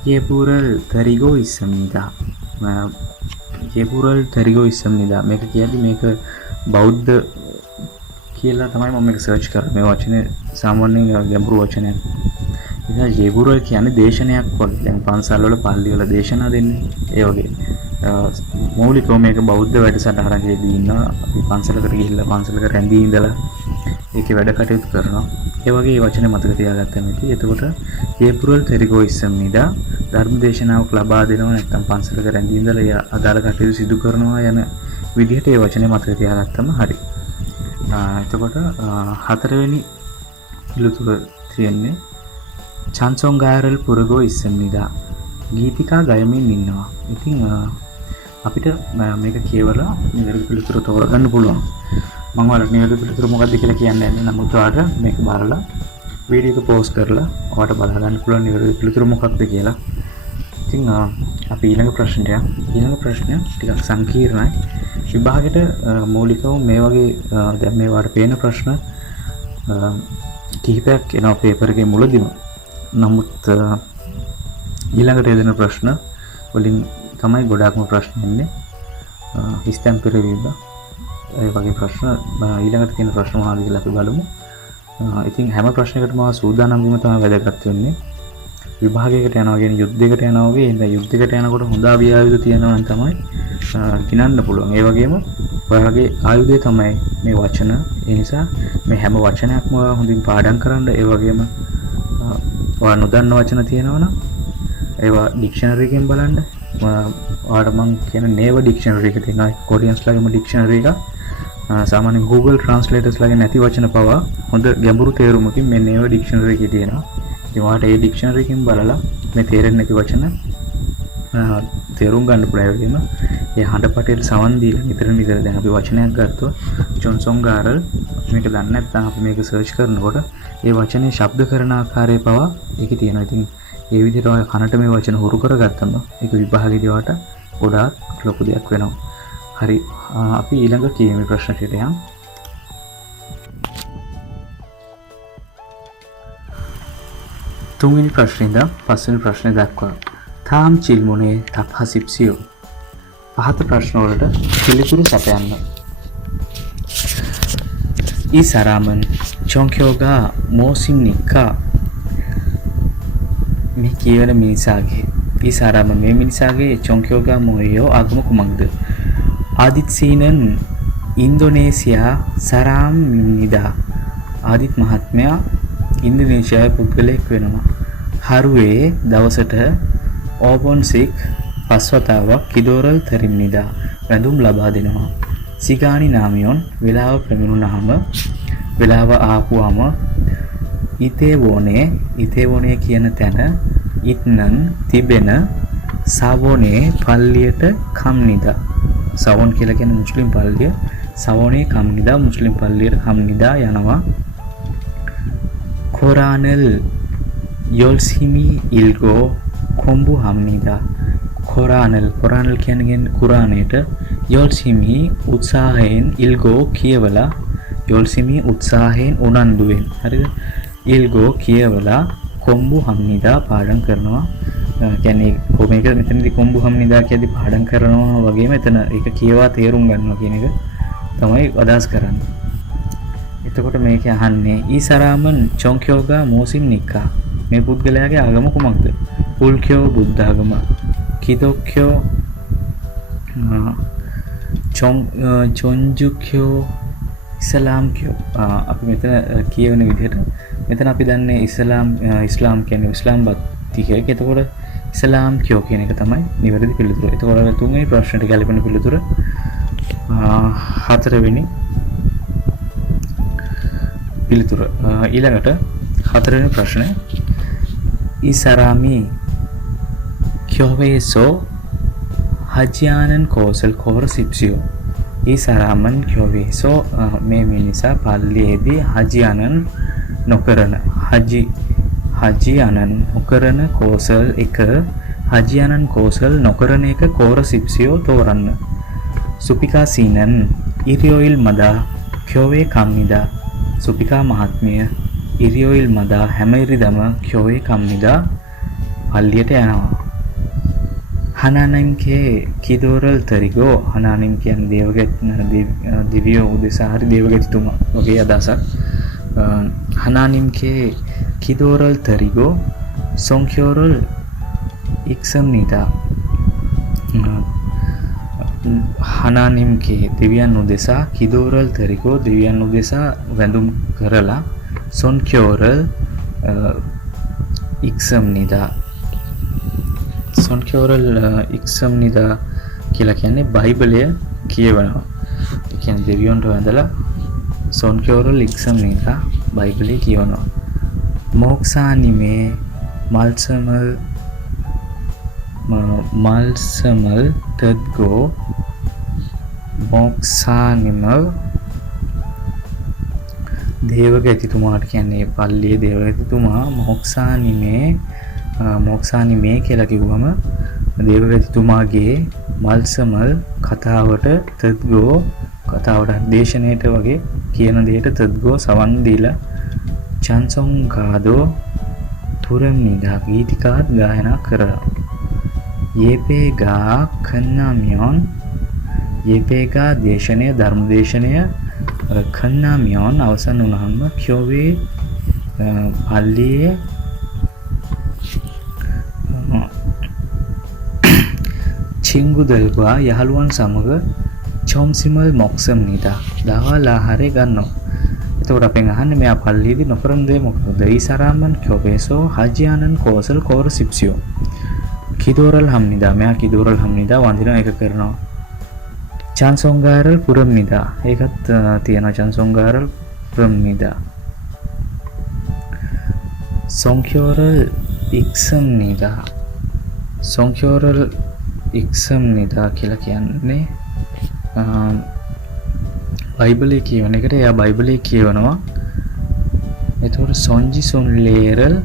යේපුරල් තරිගෝ ඉස්සම්නිදා යේපුරල් තරිගෝ ඉස්සම්නිදා මේක කියන්නේ මේක බෞද්ධ කියලා තමයි මම මේක සර්ච් කරා. මේ වචනේ සාමාන්‍යයෙන් ගැඹුරු වචනයක්. ඉතින් ජේබුරල් කියන්නේ දේශනයක් වගේ. දැන් පන්සල් වල පල්ලි වල දේශනා දෙන්නේ ඒ වගේ. මූලිකව මේක බෞද්ධ වැඩසටහනකදී ඉන්නවා. අපි පන්සලකට ගිහිල්ලා පන්සලක රැඳී ඉඳලා ඒකේ වැඩ කටයුතු කරනවා. ඒ වගේ වචන මතක තියාගත්තම ඇති. එතකොට ඒපුරල් තෙරිගෝ ඉස්සම්නිදා ධර්ම දේශනාවක් ලබා දෙනවා නැත්නම් පන්සලක රැඳී ඉඳලා අදාළ කටයුතු සිදු කරනවා යන විදිහට ඒ වචනේ මතක තියාගත්තම හරි. එතකොට හතරවෙනි පිළිතුර තියෙන්නේ චන්සොංගාරල් පුරගෝ ඉස්සම්නිදා ගීතිකා ගයමින් ඉන්නවා. ඉතින් අපිට මේක කියවලා නිවැරදි පිළිතුර තෝරගන්න පුළුවන්. මම ඔයාලට නිවැරදි පිළිතුර මොකක්ද කියලා කියන්නේ නැහැ. නමුත් ඔයාලට මේක බලලා වීඩියෝ එක පෝස් කරලා ඔයාලට බලා ගන්න පුළුවන් නිවැරදි පිළිතුර මොකක්ද කියලා. ඉතින් අපි ඊළඟ ප්‍රශ්නට යමු. ඊළඟ ප්‍රශ්නය ටිකක් සංකීර්ණයි. විභාගෙට මූලිකව මේ වගේ දැන් මේවට පේන ප්‍රශ්න කිහිපයක් එනවා පේපර් එකේ මුලදීම. නමුත් ඊළඟට එන ප්‍රශ්න වලින් තමයි ගොඩාක්ම ප්‍රශ්න එන්නේ. හිස්තැන් පෙරවීම ඒ වගේ ප්‍රශ්න ඊළඟට තියෙන ප්‍රශ්න මොනවද කියලා අපි බලමු. ඉතින් හැම ප්‍රශ්නයකටම සූදානම් වීම තමයි වැදගත් වෙන්නේ. විභාගයකට යනවා කියන්නේ යුද්ධයකට යනවා වගේ. ඉතින් යුද්ධයකට යනකොට හොඳ ආයුධ තියෙනවා නම් තමයි ගිනන්න පුළුවන්. ඒ වගේම ඔයාගේ ආයුධය තමයි මේ වචන. ඒ නිසා මේ හැම වචනයක්ම හොඳින් පාඩම් කරන්න. ඒ වගේම ඔයා නොදන්න වචන තියෙනවා නම් ඒවා ඩික්ෂනරි එකෙන් බලන්න. ඔයාලට මම කියන නේව ඩික්ෂනරි එක තියෙනවා. කොරියන්ස්ලාගේම ඩික්ෂනරි එක. සාමාන්‍යයෙන් Google Translators ලාගේ නැති වචන පවා හොඳ ගැඹුරු තේරුමකින් මේ නේව ඩික්ෂනරි එකේ තියෙනවා. ඉතින් ඔයාලට ඒ ඩික්ෂනරි එකෙන් බලලා මේ තේරෙන්නේ නැති වචන තේරුම් ගන්න පුළුවන්. ඒ වගේම මේ හඬපටේට සවන් දීලා නිතර දැන් අපි වචනයක් ගත්තොත් චොන්සොංගාරල් මේක දන්නේ නැත්නම් අපි මේක සර්ච් කරනකොට ඒ වචනේ ශබ්ද කරන ආකාරය පවා ඒකේ තියෙනවා. ඉතින් ඒ විදිහට ඔය කනට මේ වචන හුරු කරගත්තම ඒක විභාගයේදී වට ගොඩාක් ලොකු දෙයක් වෙනවා. හරි අපි ඊළඟ කීමේ ප්‍රශ්නට යමු. තුන්වෙනි ප්‍රශ්නේ ඉඳන් පස්වෙනි ප්‍රශ්නේ දක්වා තාම් චිල්මුනේ තප් හසිප්සියෝ පහත ප්‍රශ්න වලට පිළිතුරු සපයන්න. ඊ සරාමන් චොන්ක්‍යෝගා මෝසිම් නික්කා මේ කියවන මිනිසාගේ ඊ සරාමන් මේ මිනිසාගේ චොන්ක්‍යෝගා මොයෝ ආගම කුමක්ද? ආදිත් සීනන් ඉන්දෝනේසියා සරාම් නිදා ආදිත් මහත්මයා ඉන්දුනීසියාවේ පුද්ගලයෙක් වෙනවා. හරුවේ දවසට ඕබොන්සික් පස්වතාවක් කිදෝරල් තරිම්නිදා වැඳුම් ලබා දෙනවා. සිගානි නාමියොන් වෙලාව පැමිණුණාම වෙලාව ආපුවම ඉතේවෝනේ කියන තැන ඉත්නන් තිබෙන සවෝනේ පල්ලියට කම්නිදා. සවෝන් කියලා කියන්නේ මුස්ලිම් පල්ලිය. සවෝනේ කම්නිදා මුස්ලිම් පල්ලියට කම්නිදා යනවා. කොරානල් යොල්සිමි ඉල්ගෝ කොම්බු හම්නිදා. කොරානල් කියන්නේ කුරානයට යොල්සිමි උත්සාහයෙන් ඉල්ගෝ කියවලා යොල්සිමි උත්සාහයෙන් උනන්දුවෙන් හරිද ඉල්ගෝ කියවලා කොම්බු හම්නිදා පාඩම් කරනවා. කියන්නේ මේක මෙතනදී කොම්බු හම්නිදා කියද්දි පාඩම් කරනවා වගේම එතන ඒක කියවා තේරුම් ගන්නවා කියන එක තමයි අදහස් කරන්නේ. එතකොට මේක අහන්නේ ඊසරාමන් චොන්ක්‍යෝගා මෝසිම් නික්කා මේ පුද්ගලයාගේ ආගම කුමක්ද? පුල්ක්‍යෝ බුද්ධ ආගම, කිදොක්‍යෝ චොන්ජුක්‍යෝ ඉස්ලාම්ක්‍යෝ. අපි මෙතන කියවන විදිහට මෙතන අපි දන්නේ ඉස්ලාම් කියන්නේ ඉස්ලාම් බත්තිකයක්. එතකොට ඉස්ලාම්ක්‍යෝ කියන එක තමයි නිවැරදි පිළිතුර. එතකොට තුන්වෙනි ප්‍රශ්නට ගැලපෙන පිළිතුර හතරවෙනි පිළිතුර. ඊළඟට හතරවෙනි ප්‍රශ්නය ඉසරාමි क्योवेसो हजियानन कौशल कोर सिप्सियो ඉසරාමන් क्योवेसो මේ මිනිසා පල්ලියේදී හජියානන් නොකරන හජියානන් නොකරන කෝසල් එක හජියානන් කෝසල් නොකරන එක කෝර සිප්සියෝ තෝරන්න. සුපිකා සීනන් ඉරියෝයිල් මදා क्योवे කම්නිදා සුපිකා මහත්මිය ඉරියෝයිල් මදා හැම ඉරිදම क्योवे කම්නිදා පල්ලියට යනවා. හනානිම්කේ කිදෝරල් තරිගෝ හනානිම් කියන්නේ දිව්‍යෝ උදෙසා හරි දේවගතිතුමා වගේ අදහසක්. හනානිම්කේ කිදෝරල් තරිගෝ සොන්ක්‍යෝරල් ඉක්සම්නිදා හනානිම්කේ දෙවියන් උදෙසා කිදෝරල් තරිගෝ දෙවියන් උදෙසා වැඳුම් කරලා sonchoral examnida sonchoral examnida කියලා කියන්නේ බයිබලය කියවනවා. ඒ කියන්නේ දෙවියන්ට වැඳලා sonchoral examnida බයිබලය කියවනවා. මොක්සානිමේ මල්සමල් තද්ගෝ මොක්සානිමල් දේවගතිතුමාට කියන්නේ පල්ලියේ දේවගතිතුමා මොක්සානිමේ කියලා කිව්වම දේවගතිතුමාගේ මල්සමල් කතාවට තද්ගෝ කතාවට දේශනයට වගේ කියන දෙයට තද්ගෝ සවන් දීලා චන්සොංගාදෝ තුරම්නිදා ගීතිකාත් ගායනා කරලා යේපේගා කන්නාමියොන් යේපේගා දේශනය ධර්ම දේශනය කන්නාමියොන් අවසන් වුණාම කියෝවේ පල්ලියේ චිංගුදල්වා යහළුවන් සමග චොම්සිමල් මොක්සම් නිදා දවල් ආහාරය ගන්නවා. එතකොට අපෙන් අහන්නේ මෙයා පල්ලියේදී නොකරන දේ මොකද? ඊසාරාමන් කියෝබේසෝ හජියානන් කෝසල් කෝර සිප්සියෝ කිදෝරල් හම්නිදා මෙයා කිදෝරල් හම්නිදා වඳිනවා ඒක කරනවා. චන්සොංගාරල් පුරම්නිදා ඒකත් තියෙනවා චන්සොංගාරල් පුරම්නිදා. sonchoral examnida sonchoral examnida කියලා කියන්නේ බයිබලයේ කියවන එකට එයා බයිබලයේ කියවනවා. එතකොට sonjisuleral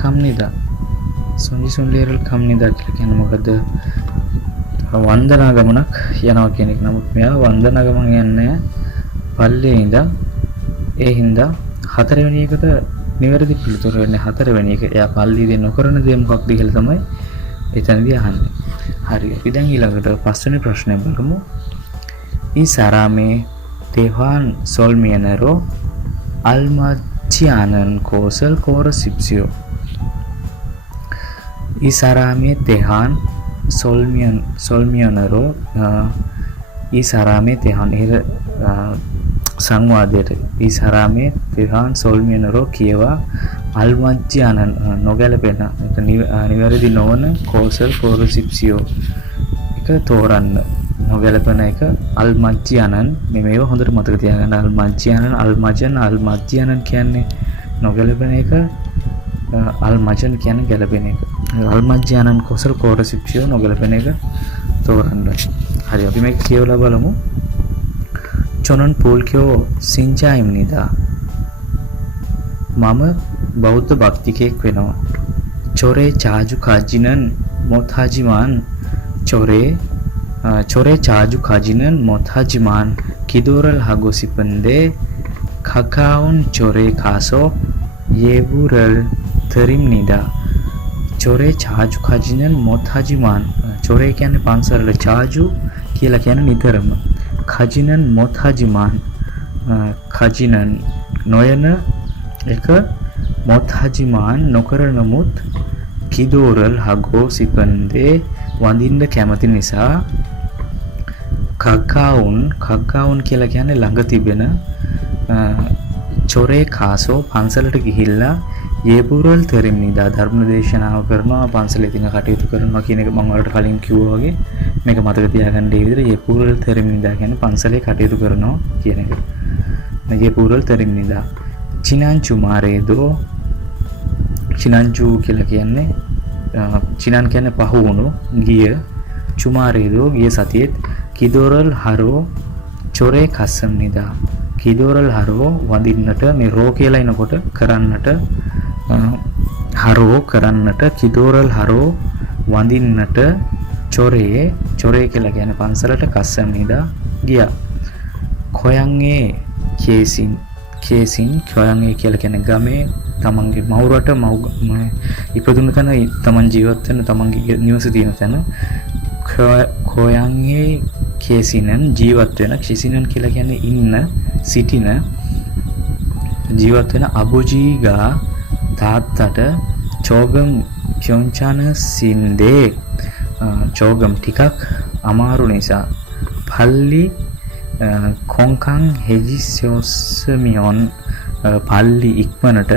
kamnida sonjisuleral kamnida කියලා කියන්නේ මොකද? වන්දනා ගමනක් යනවා කියන එක. නමුත් මෙයා වන්දනා ගමන් යන්නේ පල්ලියේ ඉඳන් ඒ හින්දා හතරවෙනි එකට නිවැරදි පිළිතුර වෙන්නේ හතරවෙනි එක. එයා පල්ලියේදී නොකරන දේ මොකක්ද කියලා තමයි එතනදී අහන්නේ. හරි. අපි දැන් ඊළඟට පස්වෙනි ප්‍රශ්නය බලමු. ඊසාරාමේ තෙහාන් සොල්මියනරෝ අල්මාචියානන් කෝසල් කෝරසිප්සියෝ ඊසාරාමේ තෙහාන් සොල්මියනරෝ ඊසාරාමේ තෙහාන් සංවාදයට ඊසාරාමේ තෙහාන් සොල්මියනරෝ කියවා අල්මාචියානන් නොගැලපෙන නිවැරදි නොවන කෝසල් කෝරසිප්සියෝ එක තෝරන්න. නොගැලපෙන එක අල්මාචියානන් මේව හොඳට මතක තියාගන්න. අල්මාචියානන් කියන්නේ නොගැලපෙන එක, අල්මජන් කියන්නේ ගැලපෙන එක. අල්මජ්ජානන් කෝසල් කෝරසිප්සියෝ නොගැලපෙන එක තෝරන්න. හරි අපි මේක කියවලා බලමු. චොනන් පූල්කියෝ සින්ජායිම්නිදා මම බෞද්ධ භක්තිකයෙක් වෙනවා. චොරේ චාජු කාජිනන් මොත්හාජිමාන් චොරේ චාජු කාජිනන් මොත්හාජිමාන් කිදෝරල් හගොසිපන්දේ කකාවුන් චොරේ කාසෝ येबुरल තරිම්නිදා චොරේ චාජු කාජිනන් මොත්හාජිමාන් චොරේ කියන්නේ පන්සලට චාජු කියලා කියන්නේ නිතරම කාජිනන් මොත්හාජිමාන් කාජිනන් නොයන එක මොත්හාජිමාන් නොකරනමුත් කිදෝරල් හගෝ සිපන්දේ වඳින්න කැමති නිසා කක්කාවුන් කියලා කියන්නේ ළඟ තිබෙන චොරේ කාසෝ පන්සලට ගිහිල්ලා යේපුරල් තෙරිම්නිදා ධර්ම දේශනාව කරනවා පන්සලේ තියෙන කටයුතු කරනවා කියන එක මම වලට කලින් කිව්වා වගේ මේක මතක තියාගන්න මේ විදිහට යේපුරල් තෙරිම්නිදා කියන්නේ පන්සලේ කටයුතු කරනවා කියන එක. මේ යේපුරල් තෙරිම්නිදා චිනංචු මාරේදෝ චිනංචු කියලා කියන්නේ චිනන් කියන්නේ පහවුණු ගිය චුමාරේදෝ ගිය සතියේත් කිදෝරල් හරෝ චොරේ කස්සම්නිදා කිදෝරල් හරෝ වඳින්නට මේ රෝ කියලා එනකොට කරන්නට හරෝ කරන්නට කිදෝරල් හරෝ වඳින්නට චොරේ කියලා කියන්නේ පන්සලට කස්සම්නිදා ගියා. කොයන්ගේ කේසින් කොයන්ගේ කියලා කියන්නේ ගමේ තමන්ගේ මවුරට ඉපදුණු තැන තමන් ජීවත් වෙන තමන්ගේ නිවස තියෙන තැන කොයන්ගේ කේසිනන් ජීවත් වෙන කිසිනන් කියලා කියන්නේ ඉන්න සිටින ජීවත් වෙන අබුජීගා තාත්තට චෝගම් චොන්චාන සින්දේ චෝගම් ටිකක් අමාරු නිසා පල්ලි කොංකං හෙජිසෝසමියොන් පල්ලි ඉක්මනට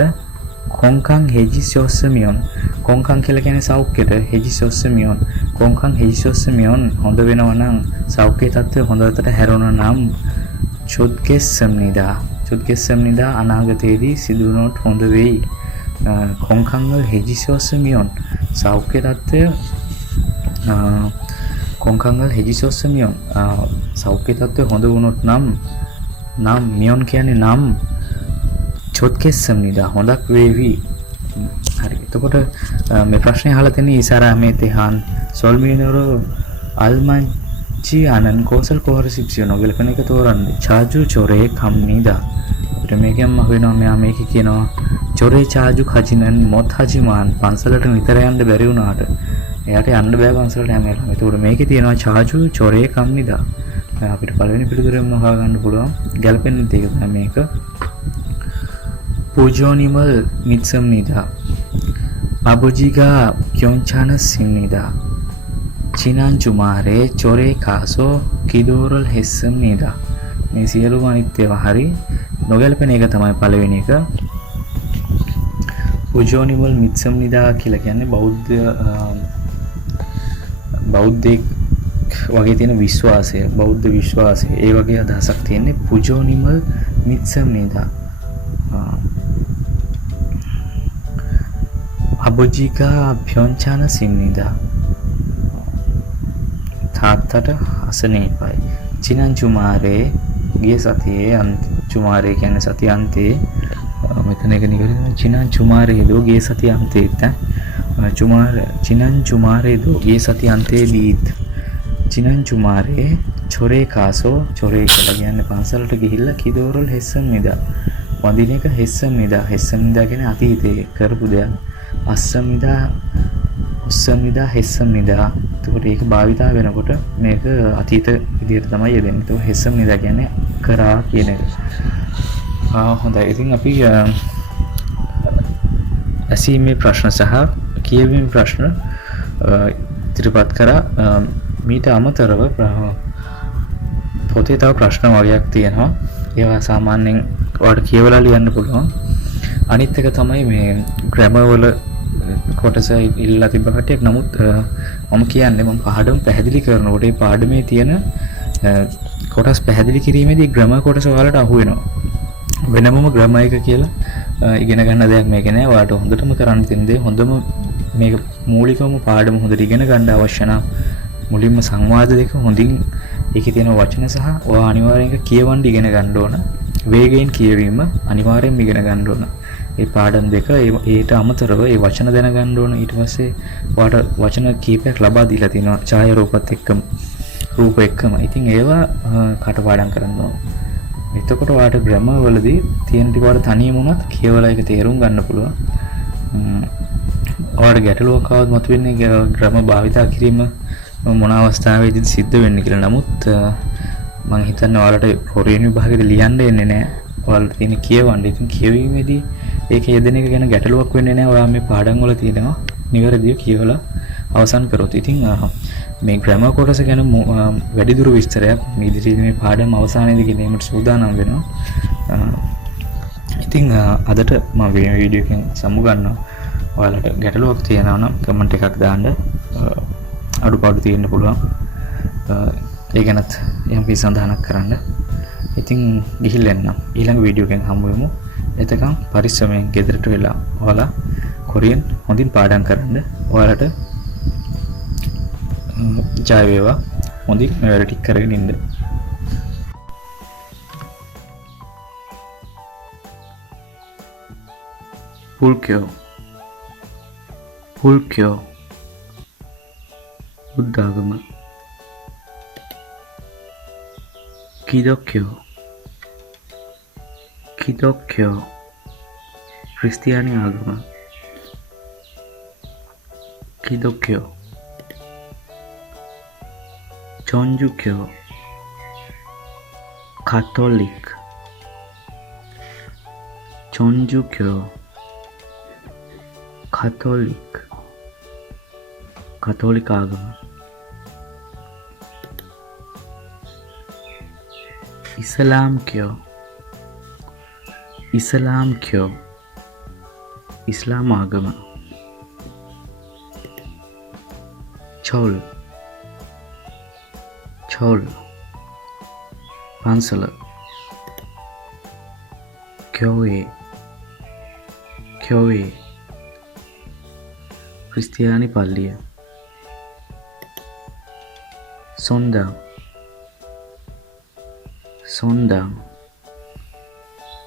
කොංකං හෙජිසොස්සමියොන් කොංකං කියලා කියන්නේ සෞඛ්‍යයට හෙජිසොස්සමියොන් කොංකං හෙජිසොස්සමියොන් හොඳ වෙනවා නම් සෞඛ්‍ය තත්ත්වය හොඳට හැරෙනවා නම් චොත්ගෙස්සම්නිදා අනාගතයේදී සිදු වුණොත් හොඳ වෙයි කොංකංගල් හෙජිසොස්සමියොන් සෞඛ්‍ය තත්ත්වය කොංකංගල් හෙජිසොස්සමියොන් සෞඛ්‍ය තත්ත්වය හොඳ වුණොත් නම් මියොන් කියන්නේ නම් චොත්ගෙස්සම්නිදා හොඳක් වේවි හරි එතකොට මේ ප්‍රශ්නේ අහලා තියෙන ඉසාරා මේ තෙහාන් සොල්මිනෝරෝ අල්මන්චි අනන් කෝසල් කොහරසිප්සියෝ නොගලකන එක තෝරන්නේ චාජු චොරේ කම්නිදා අපිට මේකෙන්ම වෙනවා මෙයා මේක කියනවා චොරේ චාජු කජිනන් මොත් හජිමාන් පන්සලට නිතර යන්න බැරි වුණාට එයාට යන්න බෑ පන්සලට හැම වෙලාවෙම. ඒකට මේකේ තියෙනවා චාජු චොරේ කම්නිදා. අපිට පළවෙනි පිළිතුරෙන්ම හොයාගන්න පුළුවන් ගැලපෙන්නේ ඒක තමයි මේක. पूजोनिमल मित्सम निदा बाबूजीगा क्योंचान सिंह निदा चिनान चुमारे चोरे कासो किदोरल हेස්සම් निदा මේ සියලුම අනිත් ඒවා හරි නොගැලපෙන එක තමයි පළවෙනි එක. पूजोनिमल मित्सम निदा කියලා කියන්නේ බෞද්ධෙක් වගේ තියෙන විශ්වාසය බෞද්ධ විශ්වාසය ඒ වගේ අදහසක් තියෙන්නේ पूजोनिमल मित्सम निदा අබෝජිකා භ්‍යොන්චාන සිම්නිදා තාත්තට අසනීපයි චිනන් චුමාරේ ගිය සතියේ චුමාරේ කියන්නේ සතිය අන්තයේ මෙතන එක නිකන් චිනන් චුමාරේ දෝ ගිය සතිය අන්තයේත් චිනන් චුමාරේ දෝ ගිය සතිය අන්තයේදීත් චිනන් චුමාරේ චොරේ කාසෝ චොරේ කියලා කියන්නේ පන්සලට ගිහිල්ලා කිදෝරල් හෙස්සම් නිදා වඳින එක හෙස්සම් නිදා කියන්නේ අතීතයේ කරපු දෙයක් ඔස්සම්නිදා හෙස්සම්නිදා. එතකොට ඒක භාවිතා වෙනකොට මේක අතීත විදිහට තමයි යෙදෙන්නේ. ඒක හෙස්සම්නිදා කියන්නේ කරා කියන එක. හොඳයි. ඉතින් අපි ඇසීමේ ප්‍රශ්න සහ කියවීමේ ප්‍රශ්න ඉදිරිපත් කරා. මීට අමතරව පොතේ තව ප්‍රශ්න වගේක් තියෙනවා. ඒවා සාමාන්‍යයෙන් ඔයාලට කියවලා ලියන්න පුළුවන්. අනිත් එක තමයි මේ ග්‍රැමර් වල කොටස ඉල්ලලා තිබ්බ කට්ටියක්. නමුත් මම කියන්නේ මම පාඩම පැහැදිලි කරනකොට ඒ පාඩමේ තියෙන කොටස් පැහැදිලි කිරීමේදී ග්‍රැමර් කොටස ඔයාලට අහු වෙනවා. වෙනමම ග්‍රැමර් එක කියලා ඉගෙන ගන්න දෙයක් මේක නෑ. ඔයාලට හොඳටම කරන්න තියෙන දේ හොඳම මේක මූලිකවම පාඩම හොඳට ඉගෙන ගන්න අවශ්‍ය නම් මුලින්ම සංවාද දෙක හොඳින් ඒකේ තියෙන වචන සහ ඔයා අනිවාර්යෙන් කියවන්න ඉගෙන ගන්න ඕන. වේගයෙන් කියවීම අනිවාර්යෙන්ම ඉගෙන ගන්න ඕන. ඒ පාඩම් දෙක ඒට අමතරව ඒ වචන දැනගන්න ඕන. ඊට පස්සේ ඔයාලට වචන කීපයක් ලබා දීලා තිනවා ඡායාරූපත් එක්කම රූප එක්කම. ඉතින් ඒවා කටපාඩම් කරන්න ඕන. එතකොට ඔයාලට ග්‍රැමර් වලදී තියෙන ටික වල තනියම උනත් කියවලා ඒක තේරුම් ගන්න පුළුවන්. ඔයාලට ගැටලුවක් ආවොත් මතුවෙන්නේ ග්‍රැමර් භාවිතා කිරීම මොන අවස්ථාවේදීද සිද්ධ වෙන්නේ කියලා. නමුත් මම හිතන්නේ ඔයාලට කොරියන් විභාගෙට ලියන්න එන්නේ නැහැ. ඔයාලට තියෙන කියවන්න. ඉතින් කියවීමේදී ඒක යෙදෙන එක ගැන ගැටලුවක් වෙන්නේ නැහැ. ඔයා මේ පාඩම් වල තියෙනවා නිවැරදිව කියවලා අවසන් කරොත්. ඉතින් මේ ග්‍රැමර් කොටස ගැන වැඩිදුර විස්තරයක් මේ ඉදිරියේ මේ පාඩම් අවසානයේදී ගෙනීමට සූදානම් වෙනවා. ඉතින් අදට මම මේ වීඩියෝ එකෙන් සමු ගන්නවා. ඔයාලට ගැටලුවක් තියෙනවා නම් කමෙන්ට් එකක් දාන්න. අඩුපාඩු තියෙන්න පුළුවන්. ඒ ගැනත් යම් කිසි සඳහනක් කරන්න. ඉතින් ගිහිල්ලා එන්න. ඊළඟ වීඩියෝ එකෙන් හමු වෙමු. එතකන් පරිස්සමෙන් ගෙදරට වෙලා ඔයාලා කොරියන් හොඳින් පාඩම් කරන්න. ඔයාලට ජය වේවා. හොඳින් මේ වැඩ ටික කරගෙන ඉන්න. පුල්ක්‍යෝ බුද්ධාගම. කිදොක්කෝ ක්‍රිස්තියානි ආගම. කිදොක්කෝ චොන්ජුක්‍යෝ කතෝලික්. චොන්ජුක්‍යෝ කතෝලික ආගම. ඉස්ලාම්ක්‍යෝ ඉස්ලාම් කියෝ ඉස්ලාම් ආගම චෝල් චෝල් පන්සල කියෝවේ කියෝවේ ක්‍රිස්තියානි පල්ලිය සොන්දාම් සොන්දාම්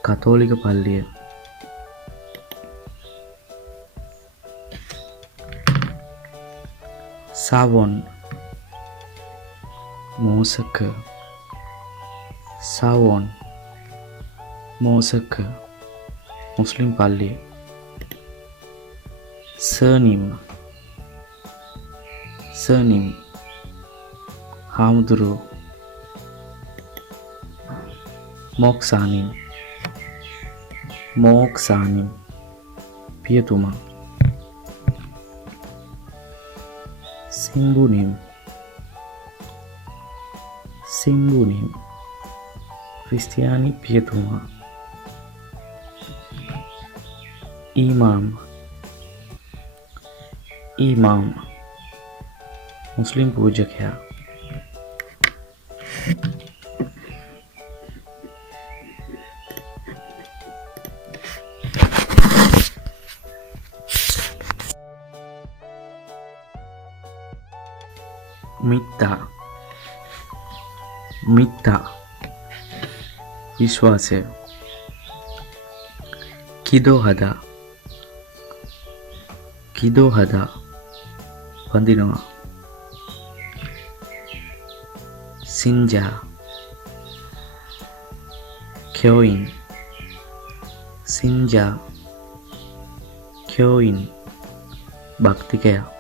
කතෝලික පල්ලිය සාවොන් මෝසක සාවොන් මෝසක මුස්ලිම් පල්ලිය සර්නිම් සර්නිම් හාමුදුරුවෝ මොක්සානිම් මොක්සානිම් පියතුමා සිංගුනිම් සිංගුනිම් ක්‍රිස්තියානි පියතුමා ඊමාම් ඊමාම් මුස්ලිම් පූජකයා මිත්තා මිත්තා විශ්වාසය කිදෝ හදා වඳිනවා සින්ජා කියෝයින් සින්ජා කියෝයින් භක්තිකයා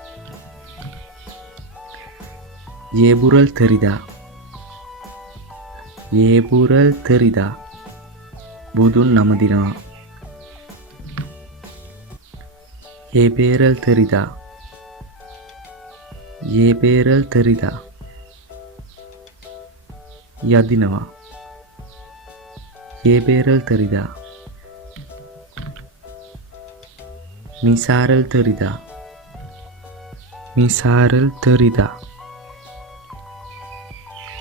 येबुरल තෙරිදා බුදුන් නම දිනවා येबेरल තෙරිදා යදිනවා येबेरल තෙරිදා මිසාරල් තෙරිදා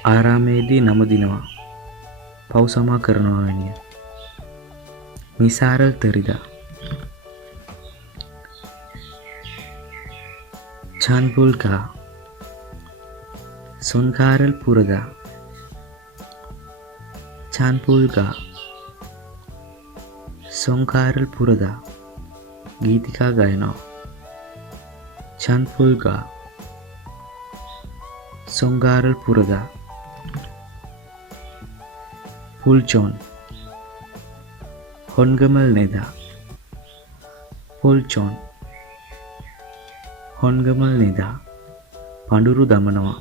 ආරාමේදී නම දිනවා පව් සමා කරනවා වැනිය මිසාරල් තෙරිදා චාන්පුල්කා සොන්කාරල් පුරදා චාන්පුල්කා සොන්කාරල් පුරදා ගීතිකා ගයනවා චාන්පුල්කා සොන්කාරල් පුරදා පුල්චොන් හොන්ගමල් නෙදා පුල්චොන් හොන්ගමල් නෙදා පඳුරු දමනවා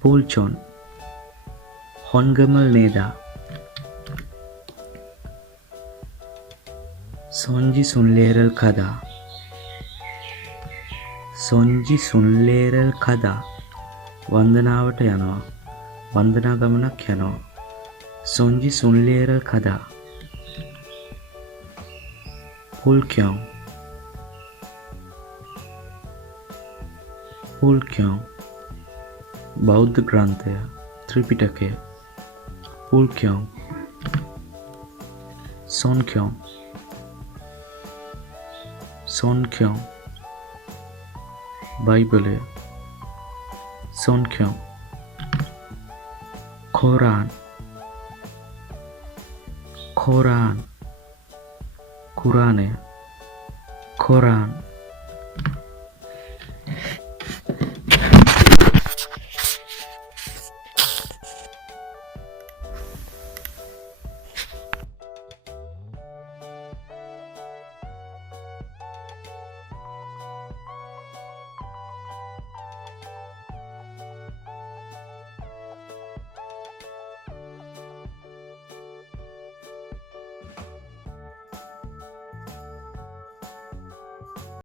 පුල්චොන් හොන්ගමල් නෙදා සොන්ජි සුන්ලේරල් කදා වන්දනාවට යනවා වන්දනා ගමනක් යනවා සොන්ජි සුන්ලේරල් කදා පුල්ක්‍යොන් බෞද්ධ ග්‍රන්ථය ත්‍රිපිටකය පුල්ක්‍යොන් සොන්ක්‍යොන් බයිබලය සොන්ක්‍යොන් කුරානය කොරාන්